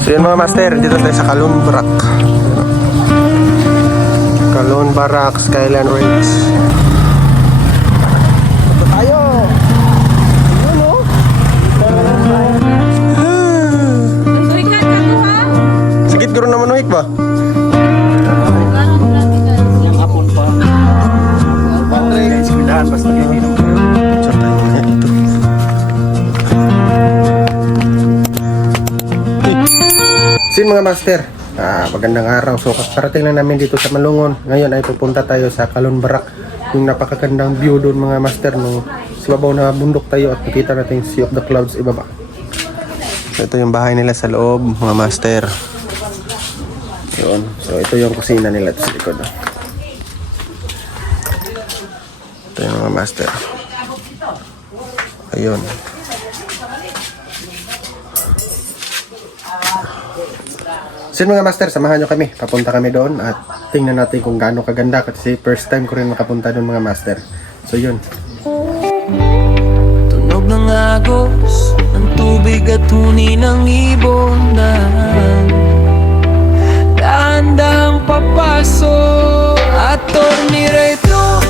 So yun mga master, dito tayo sa Kalon Barak. Kalon Barak, Skyline Range. Ito tayo. Yun o. Suikat ka ko ha? Sakit garo naman uik ba? Yang hapon pa. Eskwelahan basta hindi naman. Picture tayo mga dito. Sin mga master, magandang araw. So parating lang namin dito sa Malungon. Ngayon ay pupunta tayo sa Kalon Barak. Yung napakagandang view doon mga master, no, sa babaw na bundok tayo at nakita natin Sea of the Clouds ibaba. So ito yung bahay nila sa loob mga master. Yun. So ito yung kusina nila sa likod. Ito yung mga master. Ayun. So mga master, samahan nyo kami. Papunta kami doon at tingnan natin kung gaano kaganda kasi first time ko rin makapunta doon mga master. So yun. Tunog ng agos ng tubig at huni ng ibon. Dahan-dahang papasok at tornireto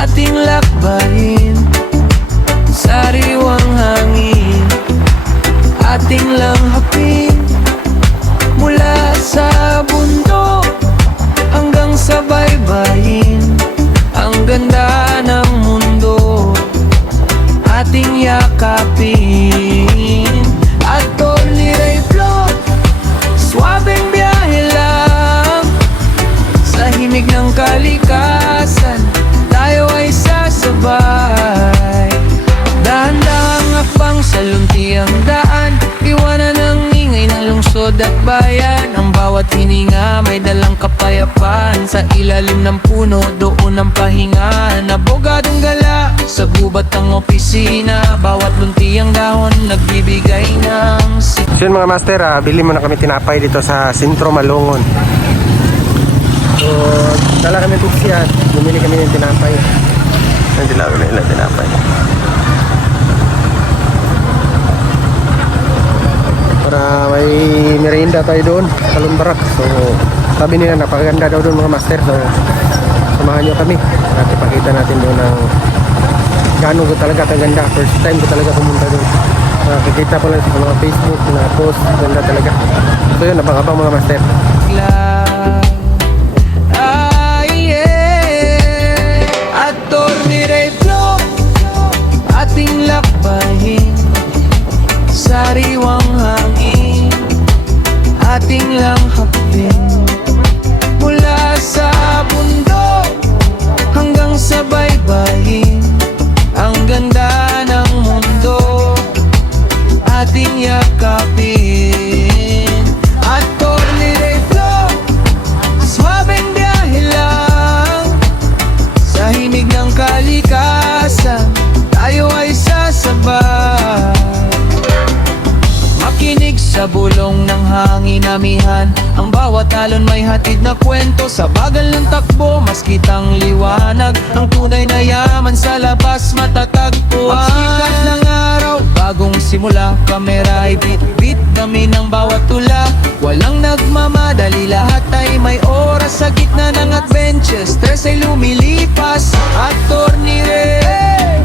ating lakbayin. Sariwang hangin ating langhapin. Mula sa bundok hanggang sa baybayin, ang ganda ng mundo ating yakapin. At Torniray Float, swabeng biyahe lang sa himig ng kalikasan, tayo ay sasabay. Dahan-dahang akbang sa luntiang daan, iwanan ang ingay ng lungsod at bayan. Ang bawat hininga may dalang kapayapaan. Sa ilalim ng puno, doon ang pahinga. Nabogadong gala sa gubat ng opisina. Bawat luntiang dahon nagbibigay ng So yun mga master, bili mo na kami tinapay dito sa Sentro Malungon. So dala kami tuksi at bumili kami ng tinapay. Dala kami ng tinapay para may merienda tayo doon sa Kalon Barak. So sabi nila napakaganda daw doon mga master. So samahan nyo kami at ipakita natin doon ang gaano ko talaga kaganda. First time ko talaga pumunta doon. Nakikita ko lang sa mga Facebook na post, ganda talaga. So yun, abang-abang mga master. At Torniray Float, ating lakbayin. Sariwang hangin ating langhapin. Mula sa bundok hanggang sa baybayin, ang ganda ng mundo ating yakapin. At Torniray Float, swabeng biyahe lang sa himig ng kalikasan, tayo ay sasabay. Makinig sa bulong ng hangin amihan, ang bawat alon may hatid na kwento. Sa bagal ng takbo, mas kitang liwanag, ang tunay na yaman sa labas matatagpuan. Pagsikat ng araw, bagong simula, kamera ay bit-bit, dami ng bawat tula. Walang nagmamadali, lahat ay may oras. Sa gitna ng adventure, stress ay lumilipas. At Torniray,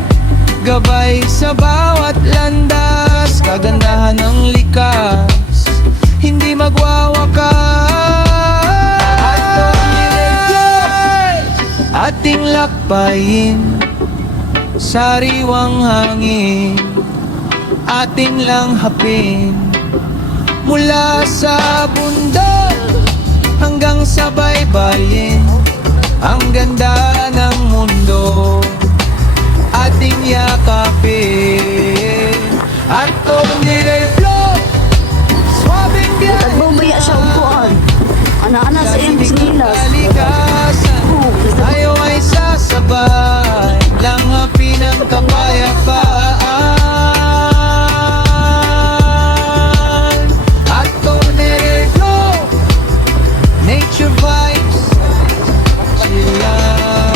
gabay sa bawat landas, kagandahan ng likas, hindi magwawakas. At Torniray Float, ating lakbayin. Sariwang hangin ating langhapin. Mula sa bundok hanggang sa baybayin, ang ganda ng mundo ating yakapin. At Torniray Float, swabeng biyahe. Nagbubaya siya upuan. Anak-anak sa iyong bisnilas. Kalikasan, tayo ay sasabay. Langhapin ang kapayapaan. At Torniray Float, nature vibes, chill lang.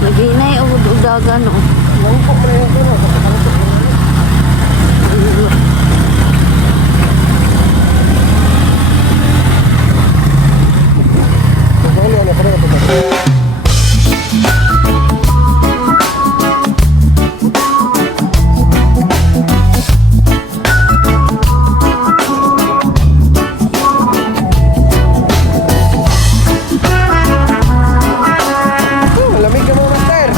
Naginay o udagan o. Lamig ka mo, master.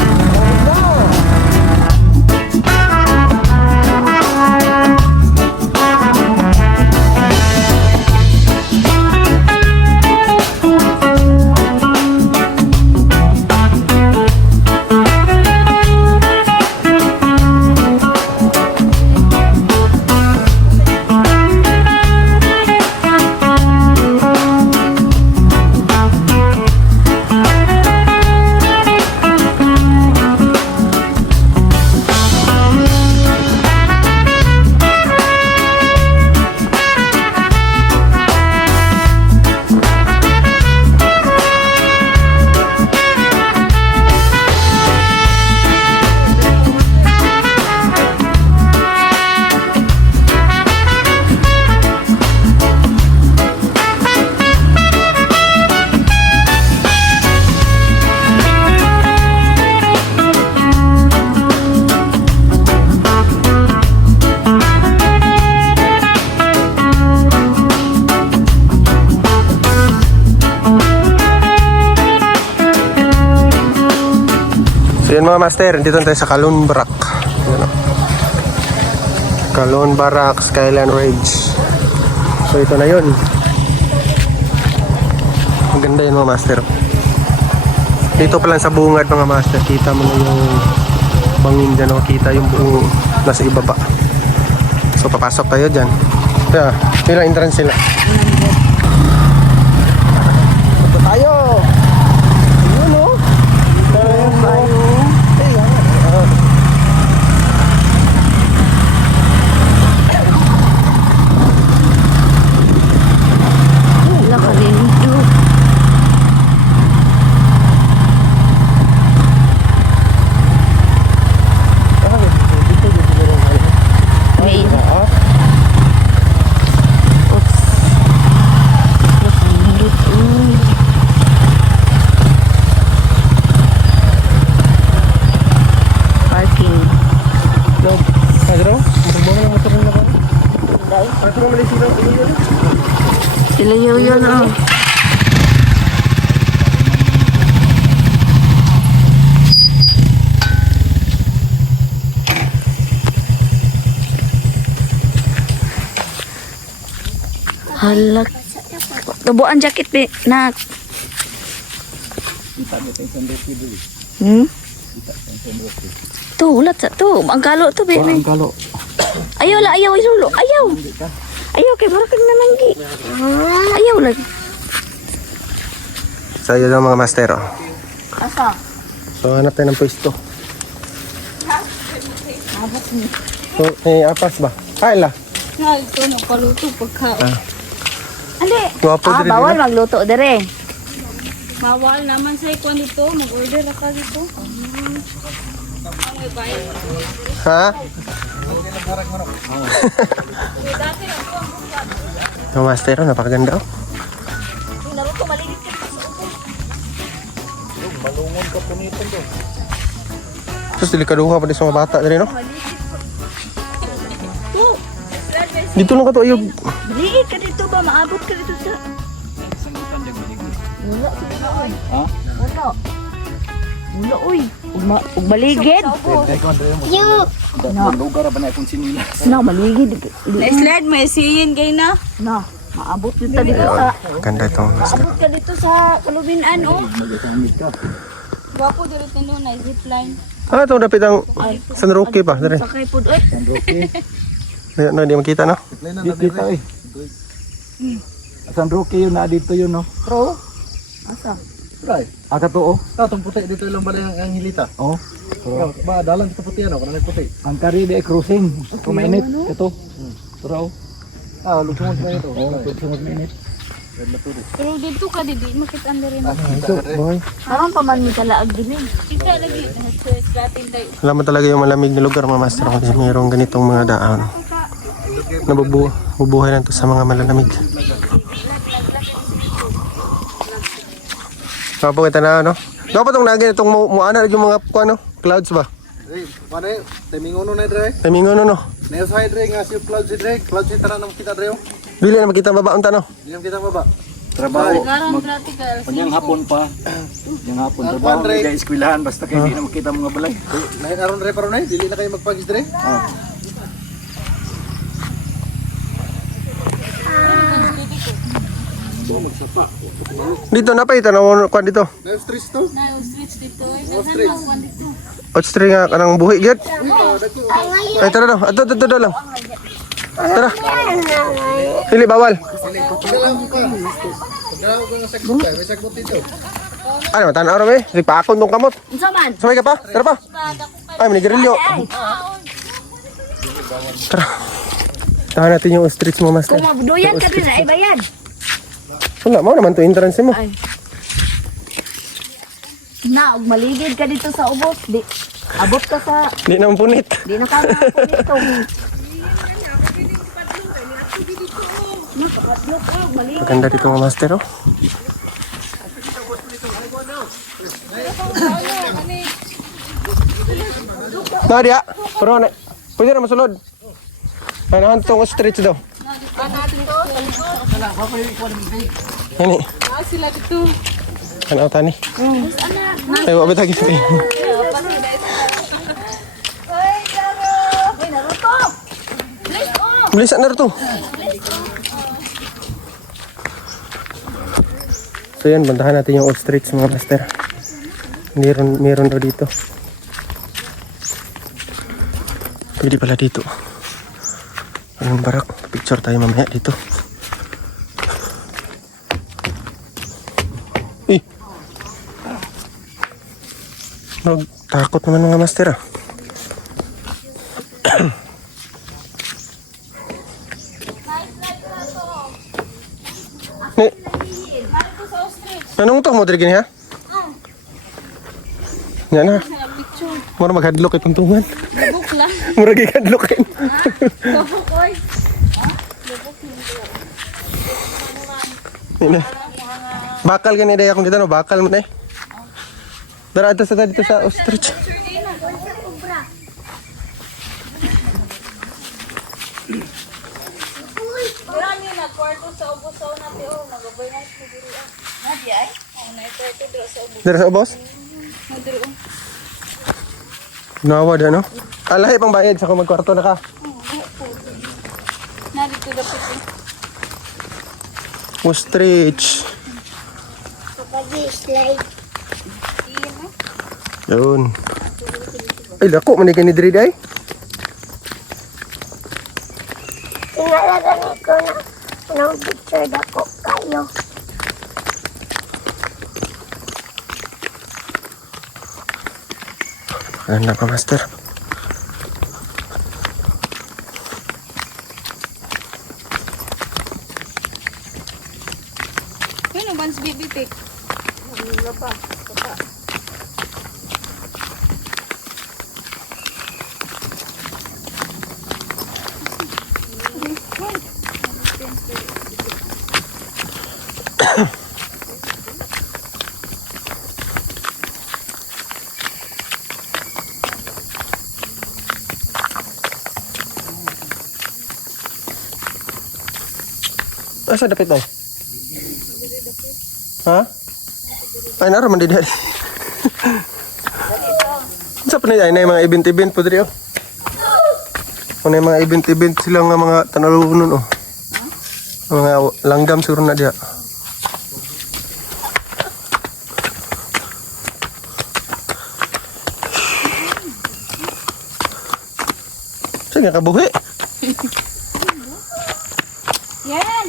So yun mga master, dito tayo sa Kalon Barak. Yan o. Kalon Barak, Skyline Ridge. So ito na yun. Ang ganda yun mga master. Dito pa lang sa bungad mga master, kita mo na yung bangin dyan o. Kita yung buong nasa ibaba. So papasok tayo dyan. Kaya, ilang entrance sila. Ito tayo! Yun o! Wala ka din ito. May Oops. Parking. Sila yun oh. Halak. Tubuan jacket be, nak. Tu, ulat sa tu. Ang galo tu be. Ang galo. Ayaw lah, ayaw isulo. Ayaw. Ayaw kay para kang nananggi. Ayaw lang. So yun ang mga master o. Asa? So hanap tayo ng pwesto. So, apas ba? Kain la. Ito na paluto pagkaon. Andi. Guwapo diri Bawal dito. magluto dire. Bawal naman sa ikon dito. Mag-order na ka dito. Ha? Mga master o, napakaganda o. Naluto maligit ka sa upo. Tapos delikaduha pa din sa mga bata dali no? Dito lang ka to ayog. Liit ka dito ba? Maabot ka dito sa... Wala. Ha? Wala. Wala, uy. Ug maligid. Yo. Lugar ba na akong sinila? Na, maligid. Na-slide mo, isiyin kayo na. Na, maabot dito dito sa... Ganda ito mga master. Maabot ka dito sa Kalubinan, oh. Magagamit ka. Gwapo dito na na zipline. Ah, ito dapit ang San Roque pa. Dari. Sakay po, oy. Ayun na, di makita no? Dito eh. San Roque yun na dito yun no? Pro? Asa? Right. Totoo. Itong puti dito lang balay ang hilita. Oh. Ba, dalan dito puti ano, kanang puti. Ang kari di ay cruising. Kumainit. Ito. Turo. Lusungon pa ito. Oh, tugsungot minit. Pero dito ka di makita ang rin. Ito, boy. Parang paman mi kalaag din eh. Kita lagi stress natin tayo. Alam mo talaga yung malamig na lugar mga master kasi mayroong ganitong mga daan. Nabubuhay lang to sa mga malalamig. Kapag kita na ano? Dapat itong nagin itong muana yung mga ano, clouds ba? Hey, pane, timingon na dre. Timing ano no? Nayo sa dre nga si cloud si dre. Cloud si tara nang kita dre. Dili na makita babaon tano. Diyan kita baba. Trabaho. Garang practical. Panyang hapon pa. Yung hapon. Ang Trabaho. Andre. Hindi eskwelahan. Basta kayo hindi na makita mga balay. Lain aron dre pero nay, dili na kayo magpagis dre. Dito na pa itanaw ko dito. Nayo stress to. Na streets dito. Ay kan dito. Otstri nga kanang buhi gyud. Ay tara daw. Ato lang. Tara. Dili bawal. Pagdaw ko ng sagbot, may sagbot dito. Ano tanaw ra be? Di pa akon tong kamot. Unsa man? Sabay ka pa? Tara pa. Ay, manigarilyo. Tara. Tahan natin yung ostrich mo, master. Kung mabuduyan ka din ay bayad. Wala, mo naman to entrance mo. Ay. Na, og maligid ka dito sa ubos. Di, abot ka sa, Di naman punit. di na ka po dito. Maganda dito mga master, oh. Nadia, pero na, pwede na masulod. Ay, nahan itong ostrich daw. Ini. Sila dito. Ano tani? Ay, wabit lagi sila. Bilisan na ito. So yan, bantahan natin yung ostrich mga master. Meron daw dito. Pwede pala dito. Anong barak? Picture tayo mamaya dito. Eh. Takot naman mga master ah. Anong to mo diri gini ha? Yan na. Mura maghadlok itong tungan. Bubuk lang. Mura gighadlokin. Bubuk oy. Yan na. Bakal gani day akong dito no, bakal mo day. Dara dito sa ostrich. Marami na kwarto sa ubusaw natin oh, nagabay na sa diri ah. Nadi ay? Oh, na ito dira sa ubos. Dara sa ubos. Diri oh. Nawa da no. Alahi pang bayad sa kung magkwarto na ka. Nadi to dapat eh. Ostrich. Yun. Ay, dako man ni diri day. Inalagan ko na ng picture dako kayo. Ganda ka, master. Ano ba si Bibi Pick? Asa dapit ay? Ha? Ay, nara man di dali. Sa pa na yung mga event po diri oh. Kung na yung mga event sila nga mga tanalunon oh. Mga langgam siguro na diya. Sige kabuhi. Yan!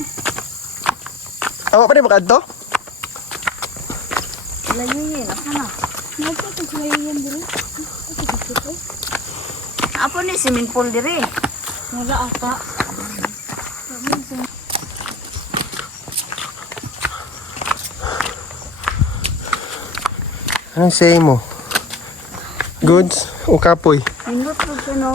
Awa pa rin makadto? Layuyin, ako na. Nasa ito sila yan dito. Apo ni swimming pool diri. Wala ata. Anong say mo? Goods o kapoy? Nindot po siya no.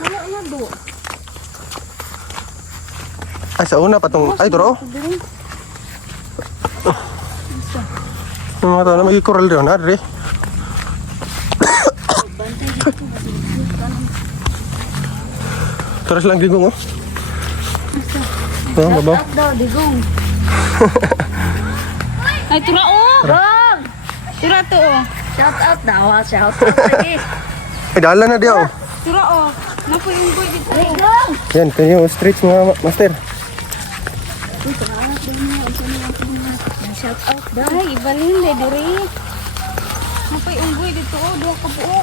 Wala na do. Ay, sa una pa tong... Ay, turo. Yung mga tao na may coral doon, Adri. Terus lang digong, oh. Oh, babaw. Daw digong. Ay, tura oh! Gong! Tura to oh! Shout out daw, shout out lagi. Ay, dala na dia, oh. Tura oh! Napo yung boy dito. Ay, gong! Yan, kanyo stretch mga master. Shout out daw. Ay, ibalin de diri. Napo yung boy dito oh! Duha ka buo.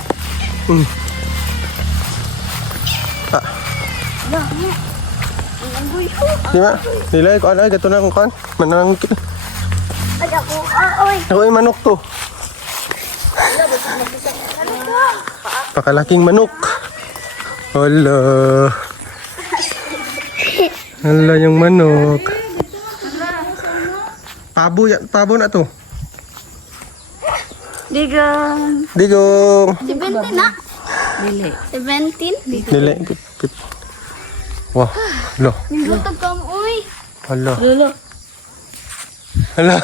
Di ba? Nilay ko, alay, gato na akong kan. Manang... Ay, ako, oy. Ako ay manok to. Pakalaking manok. Hala. Hala yung manok. Pabo, pabo na to. Digong. Digong. 17 na. Dili. 17. Nilay. Wah, lo. Nindutog ka mo, uy. Hala. Lolo. Hala.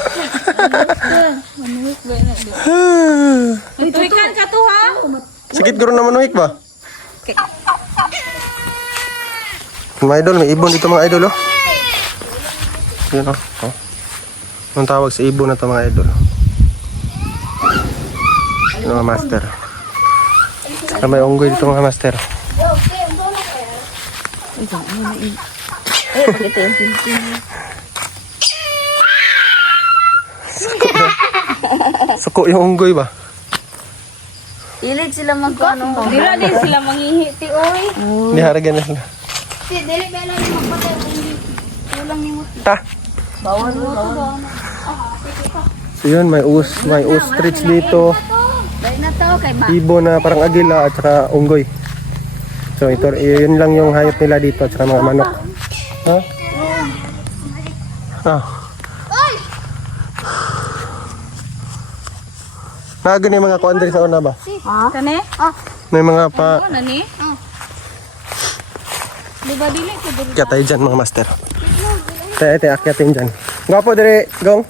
Tuikan ka to ha? Sakit guro na manuik ba? Mga idol, may ibon dito mga idol, oh. Yun, oh. Oh. Anong tawag sa ibon na to mga idol? Ano mga master? Saka may unggoy dito mga master. Suko yung unggoy ba? Ilig sila magkano. Dira din sila mangihiti oy. Hindi haragan na sila. Si Dili Bella yung magpatay. Ulang ni mo. Ta! Bawal mo, bawal. So yun, may ostrich dito. Dahil na to kay ma. Ibon na parang agila at saka unggoy. So ito, yun lang yung hayop nila dito at saka mga manok. Ha? Ah. Naga ni mga kuandri sa una ba? Kani? May mga pa... Ano ni? Di ba dili ko diri? Akyat tayo dyan mga master. Tayo, akyatin dyan. Gwapo dire, gong.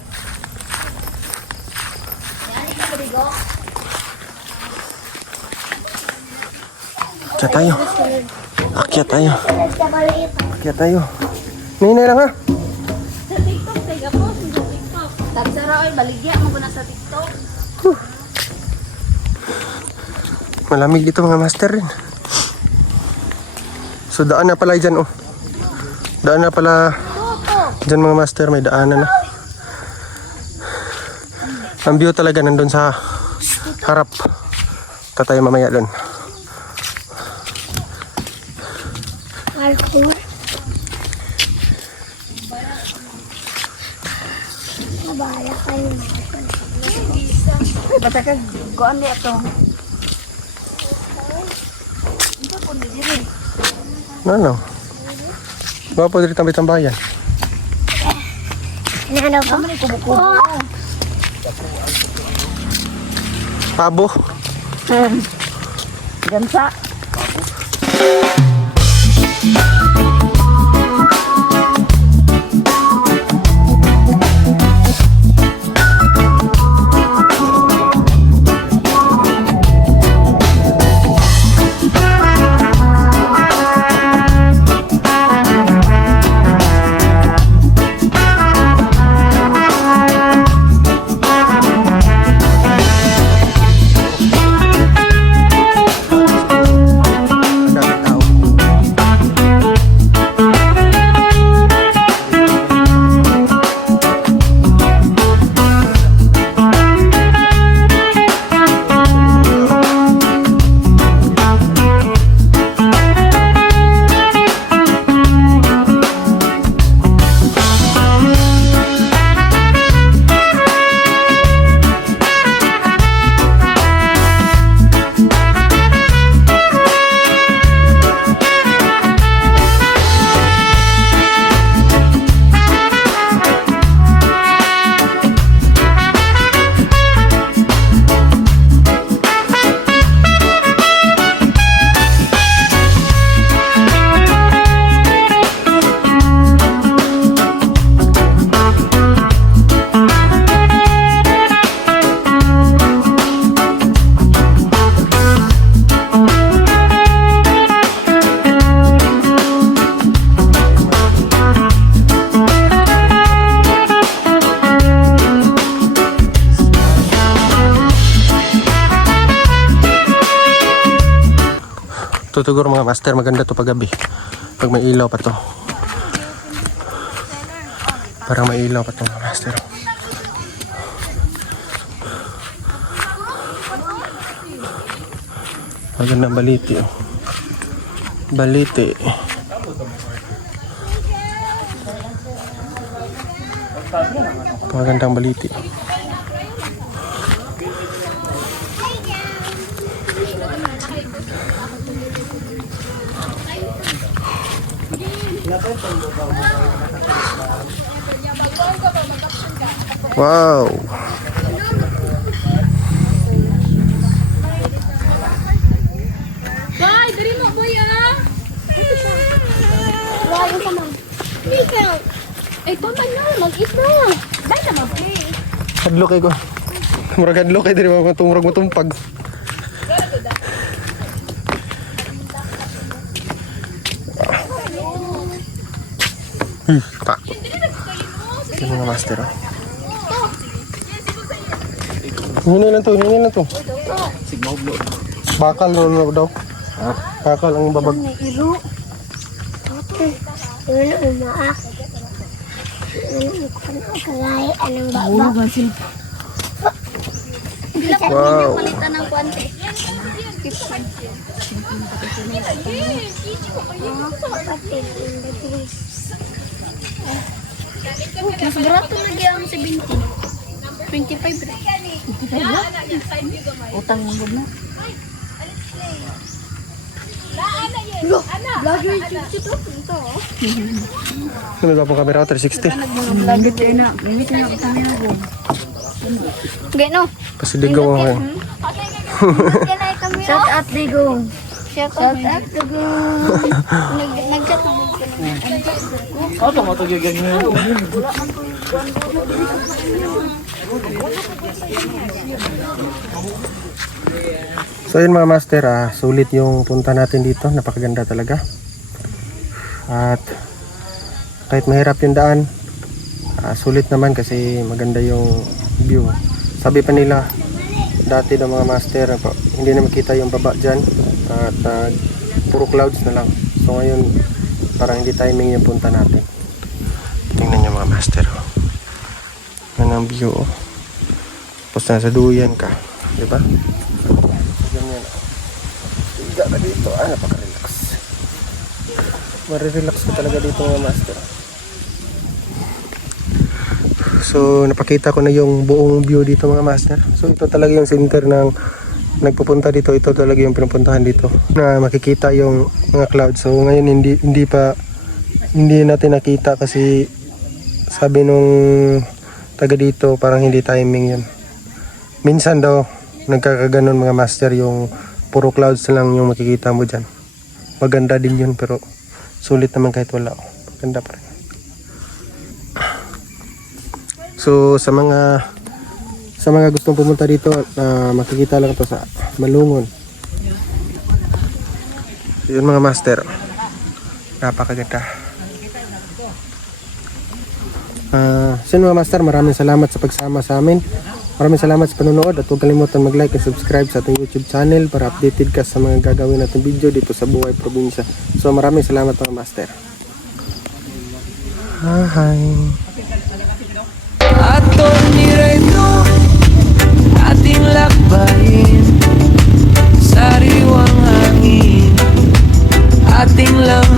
Akyat tayo. Akyat tayo. Akyat tayo. Ninay lang ha. Sa TikTok kay ako sa TikTok. Tagsara oy baligya mo na sa TikTok. Malamig dito mga master rin. So daan na pala dyan, oh. Daan na pala dyan mga master, may daanan na. Ang view talaga nandun sa harap. Tatay mamaya doon. Parkour. Mabaya kayo. Basta ka kuan di ato. Ano? Gwapo dito tambay tambayan. Ano ba? Pabo. Gansa. Ang daming tao. Ito siguro mga master, maganda to pag gabi. Pag may ilaw pa to. Parang may ilaw pa to mga master. Magandang baliti. Oh. Baliti. Magandang baliti. Wow. Bye, dali mo boy ah. Wala ka man. Ikaw. Eh, tama na, mag-eat na. Bye na mag-play. Hadlo kay ko. Murag hadlo kay diri mo tumurag mo tumpag. Pa. Ito mga master. Oh. Hingi lang to, hingi lang to. Bakal no daw. Bakal ang babag. May iro. Wala umaak. Kalay anong baba. Wow. Palitan ng kwante. Mas barato lagi ang 70. 25 rin. Utang mo na. Vlogger YouTube ito. Ano ba pong camera 360? Gano. Pasiligaw ako. Shout out Digo. Shout out Digo. Nag-chat mo. Ano mo ito ganyan? So yun mga master, sulit yung punta natin dito, napakaganda talaga. At kahit mahirap yung daan, sulit naman kasi maganda yung view. Sabi pa nila dati ng mga master, hindi na makita yung baba dyan at puro clouds na lang. So ngayon parang hindi timing yung punta natin. Tingnan nyo mga master, yan ang view. Tapos nasa duyan ka, di ba? Ganyan. Higa ka dito. Napaka-relax. Marirelax ka talaga dito mga master. So, napakita ko na yung buong view dito mga master. So, ito talaga yung center ng nagpupunta dito. Ito talaga yung pinupuntahan dito. Na makikita yung mga clouds. So, ngayon hindi natin nakita kasi sabi nung taga dito parang hindi timing yun. Minsan daw nagkakaganon mga master, yung puro clouds lang yung makikita mo dyan. Maganda din yun pero sulit naman kahit wala. Ganda pa rin. So sa mga gustong pumunta dito, makikita lang to sa Malungon. Yun mga master, napakaganda. So mga master, maraming salamat sa pagsama sa amin. Maraming salamat sa panonood at huwag kalimutan mag-like and subscribe sa ating YouTube channel para updated ka sa mga gagawin natin video dito sa Buhay Probinsya. So maraming salamat mga master. Hi. Attorney Reno, ating lakbayin, sariwang hangin, ating lang